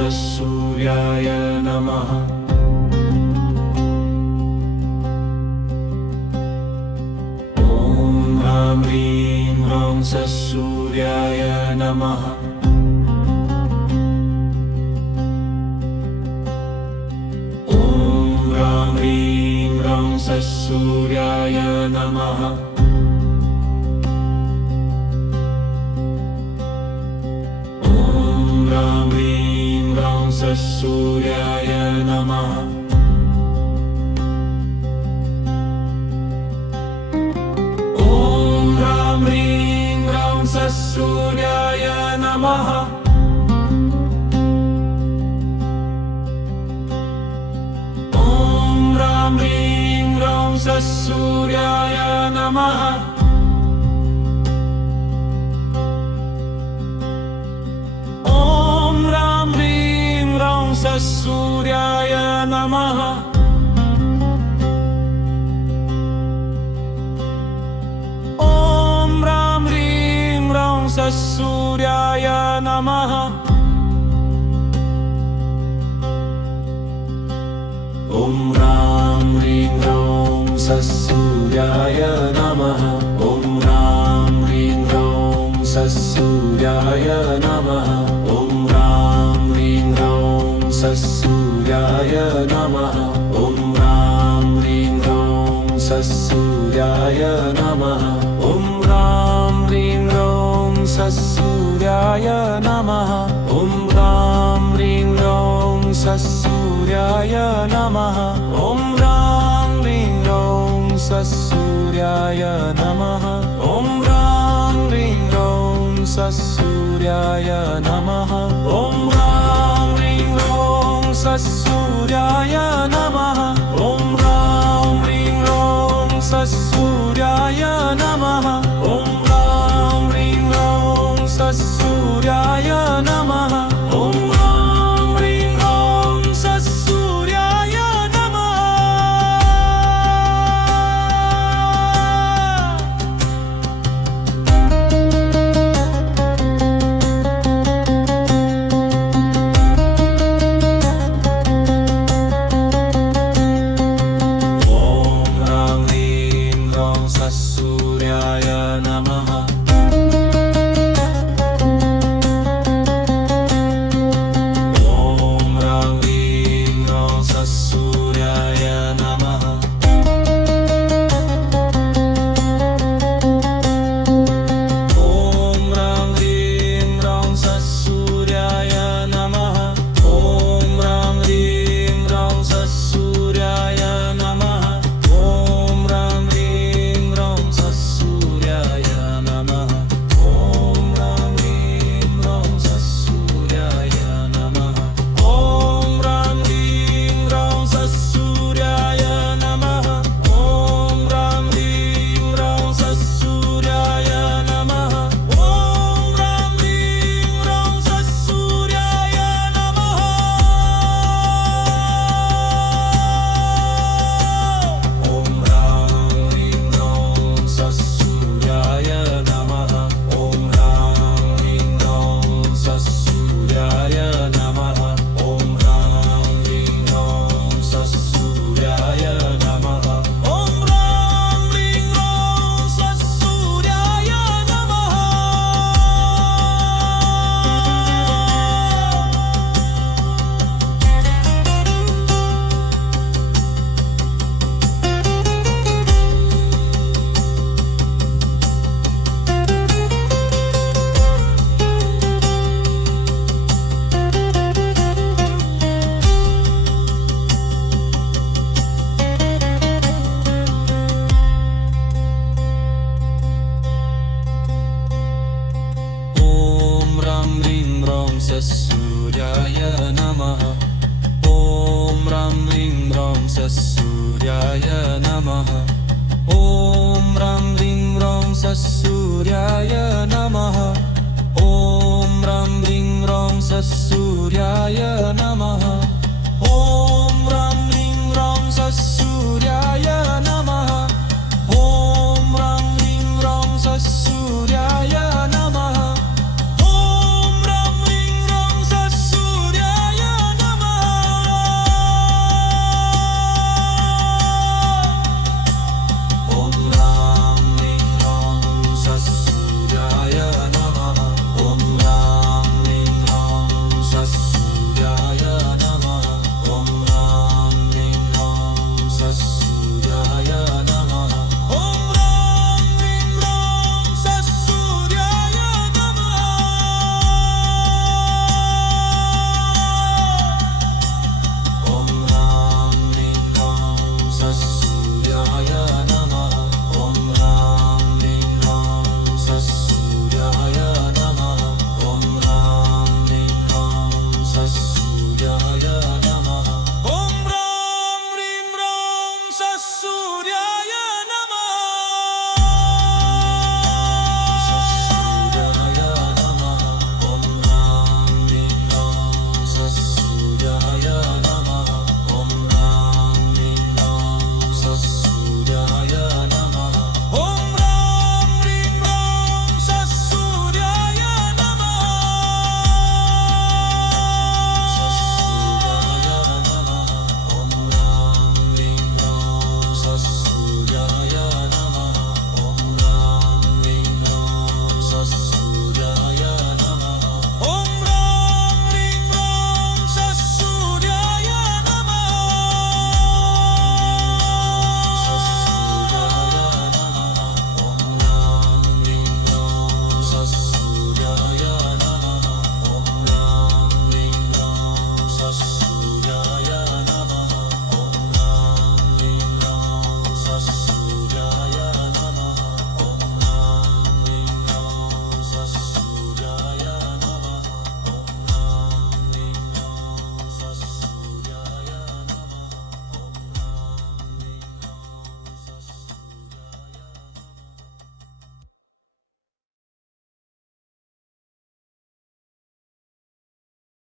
ससूर्याय नमः। ॐ ह्रां ह्रीं ह्रौं ससूर्याय नमः। ॐ ह्रां ह्रीं ह्रौं ससूर्याय नमः। ससूर्याय नमः। ॐ ह्रां ह्रीं ह्रौं ससूर्याय नमः। ॐ ह्रां ह्रीं ह्रौं ससूर्याय नमः। ससूर्याय नमः। ॐ ह्रां ह्रीं ह्रौं ससूर्याय नमः। ॐ ह्रां ह्रीं ह्रौं ससूर्याय नमः। ॐ ह्रां ह्रीं ह्रौं ससूर्याय नमः। ॐ ह्रां ह्रीं ह्रौं ससूर्याय नमः। ॐ ह्रां ह्रीं ह्रौं ससूर्याय नमः। ॐ ह्रां ह्रीं ह्रौं ससूर्याय नमः। ॐ ह्रां ह्रीं ह्रौं ससूर्याय नमः। ॐ ह्रां ह्रीं ह्रौं ससूर्याय नमः। ॐ ह्रां ह्रीं ह्रौं ससूर्याय नमः। ॐ ह्रां ह्रीं ह्रौं ससूर्याय नमः। ॐ ह्रां ह्रीं ह्रौं ससूर्याय नमः। ॐ ह्रां ह्रीं ह्रौं ससूर्याय नमः। ॐ ह्रां ह्रीं ह्रौं ससूर्याय नमः। ससूर्याय नमः। ॐ ह्रां ह्रीं ह्रौं ससूर्याय नमः। ॐ ह्रां ह्रीं ह्रौं ससूर्याय नमः। ॐ ह्रां ह्रीं ह्रौं ससूर्याय नमः। ॐ ह्रां ह्रीं ह्रौं ससूर्याय नमः। ॐ ह्रां ह्रीं ह्रौं ससूर्याय नमः। ॐ ह्रां ह्रीं ह्रौं ससूर्याय नमः। ॐ ह्रां ह्रीं ह्रौं ससूर्याय नमः। ॐ ह्रां ह्रीं ह्रौं ससूर्याय नमः। ॐ ह्रां ह्रीं ह्रौं ससूर्याय नमः। ॐ ह्रां ह्रीं ह्रौं ससूर्याय नमः। ॐ ह्रां ह्रीं ह्रौं ससूर्याय नमः। ॐ ह्रां ह्रीं ह्रौं ससूर्याय नमः। ॐ ह्रां ह्रीं ह्रौं ससूर्याय नमः। ॐ ह्रां ह्रीं ह्रौं ससूर्याय नमः। ॐ ह्रां ह्रीं ह्रौं ससूर्याय नमः। ॐ ह्रां ह्रीं ह्रौं ससूर्याय नमः।